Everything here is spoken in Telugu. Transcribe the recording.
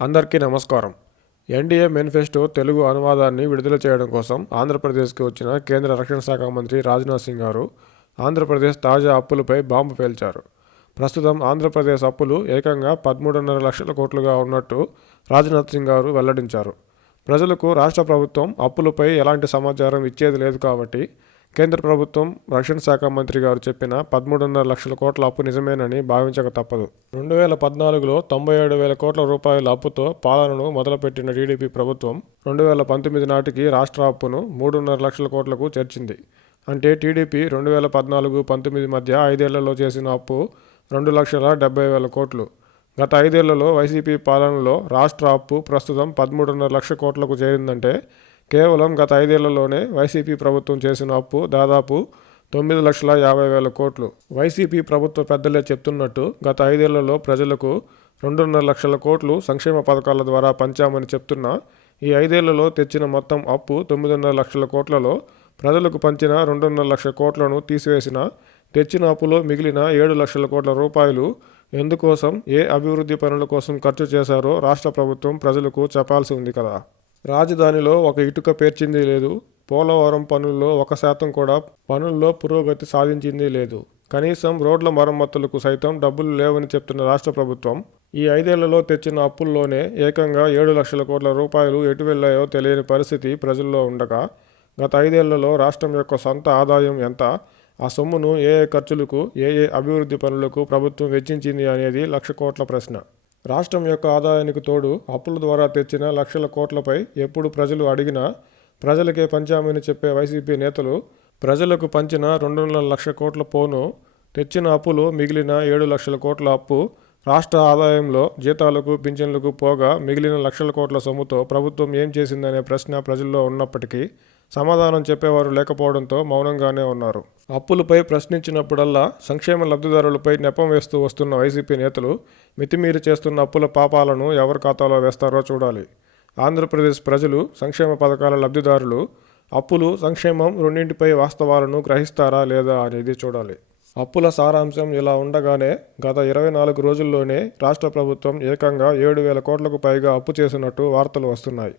అందరికీ నమస్కారం. ఎన్డీఏ మేనిఫెస్టో తెలుగు అనువాదాన్ని విడుదల చేయడం కోసం ఆంధ్రప్రదేశ్కి వచ్చిన కేంద్ర రక్షణ శాఖ మంత్రి రాజ్నాథ్ సింగ్ గారు ఆంధ్రప్రదేశ్ తాజా అప్పులపై బాంబు పేల్చారు. ప్రస్తుతం ఆంధ్రప్రదేశ్ అప్పులు ఏకంగా పదమూడున్నర లక్షల కోట్లుగా ఉన్నట్టు రాజ్నాథ్ సింగ్ గారు వెల్లడించారు. ప్రజలకు రాష్ట్ర ప్రభుత్వం అప్పులపై ఎలాంటి సమాచారం ఇచ్చేది లేదు కాబట్టి కేంద్ర ప్రభుత్వం రక్షణ శాఖ మంత్రి గారు చెప్పిన పదమూడున్నర లక్షల కోట్ల అప్పు నిజమేనని భావించక తప్పదు. రెండు వేల పద్నాలుగులో తొంభై ఏడు వేల కోట్ల రూపాయల అప్పుతో పాలనను మొదలుపెట్టిన టీడీపీ ప్రభుత్వం రెండు వేల పంతొమ్మిది నాటికి రాష్ట్ర అప్పును మూడున్నర లక్షల కోట్లకు చేర్చింది. అంటే టీడీపీ రెండు వేల పద్నాలుగు పంతొమ్మిది మధ్య ఐదేళ్ళలో చేసిన అప్పు రెండు లక్షల డెబ్బై వేల కోట్లు. గత ఐదేళ్ళలో వైసీపీ పాలనలో రాష్ట్ర అప్పు ప్రస్తుతం పదమూడున్నర లక్ష కోట్లకు చేరిందంటే కేవలం గత ఐదేళ్ళలోనే వైసీపీ ప్రభుత్వం చేసిన అప్పు దాదాపు తొమ్మిది లక్షల యాభై వేల కోట్లు. వైసీపీ ప్రభుత్వ పెద్దలే చెప్తున్నట్టు గత ఐదేళ్ళలో ప్రజలకు రెండున్నర లక్షల కోట్లు సంక్షేమ పథకాల ద్వారా పంచామని చెప్తున్నా ఈ ఐదేళ్ళలో తెచ్చిన మొత్తం అప్పు తొమ్మిదిన్నర లక్షల కోట్లలో ప్రజలకు పంచిన రెండున్నర లక్షల కోట్లను తీసివేసిన తెచ్చిన అప్పులో మిగిలిన ఏడు లక్షల కోట్ల రూపాయలు ఎందుకోసం ఏ అభివృద్ధి పనుల కోసం ఖర్చు చేశారో రాష్ట్ర ప్రభుత్వం ప్రజలకు చెప్పాల్సి ఉంది కదా. రాజధానిలో ఒక ఇటుక పేర్చింది లేదు. పోలవరం పనుల్లో ఒక శాతం కూడా పనుల్లో పురోగతి సాధించింది లేదు. కనీసం రోడ్ల మరమ్మతులకు సైతం డబ్బులు లేవని చెప్తున్న రాష్ట్ర ప్రభుత్వం ఈ ఐదేళ్ళలో తెచ్చిన అప్పుల్లోనే ఏకంగా ఏడు లక్షల కోట్ల రూపాయలు ఎటు వెళ్ళాయో తెలియని పరిస్థితి ప్రజల్లో ఉండగా గత ఐదేళ్ళలో రాష్ట్రం యొక్క సొంత ఆదాయం ఎంత ఆ సొమ్మును ఏ ఏ ఖర్చులకు ఏ ఏ అభివృద్ధి పనులకు ప్రభుత్వం వెచ్చించింది అనేది లక్ష కోట్ల ప్రశ్న. రాష్ట్రం యొక్క ఆదాయానికి తోడు అప్పుల ద్వారా తెచ్చిన లక్షల కోట్లపై ఎప్పుడు ప్రజలు అడిగినా ప్రజలకే పంచామని చెప్పే వైసీపీ నేతలు ప్రజలకు పంచిన రెండున్నర లక్ష కోట్ల పోను తెచ్చిన అప్పులు మిగిలిన ఏడు లక్షల కోట్ల అప్పు రాష్ట్ర ఆదాయంలో జీతాలకు పింఛన్లకు పోగా మిగిలిన లక్షల కోట్ల సొమ్ముతో ప్రభుత్వం ఏం చేసిందనే ప్రశ్న ప్రజల్లో ఉన్నప్పటికీ సమాధానం చెప్పేవారు లేకపోవడంతో మౌనంగానే ఉన్నారు. అప్పులపై ప్రశ్నించినప్పుడల్లా సంక్షేమ లబ్ధిదారులపై నెపం వేస్తూ వస్తున్న వైసీపీ నేతలు మితిమీరి చేస్తున్న అప్పుల పాపాలను ఎవరి ఖాతాలో వేస్తారో చూడాలి. ఆంధ్రప్రదేశ్ ప్రజలు సంక్షేమ పథకాల లబ్ధిదారులు అప్పులు సంక్షేమం రెండింటిపై వాస్తవాలను గ్రహిస్తారా లేదా అనేది చూడాలి. అప్పుల సారాంశం ఇలా ఉండగానే గత ఇరవై నాలుగు రోజుల్లోనే రాష్ట్ర ప్రభుత్వం ఏకంగా ఏడు వేల కోట్లకు పైగా అప్పు చేసినట్టు వార్తలు వస్తున్నాయి.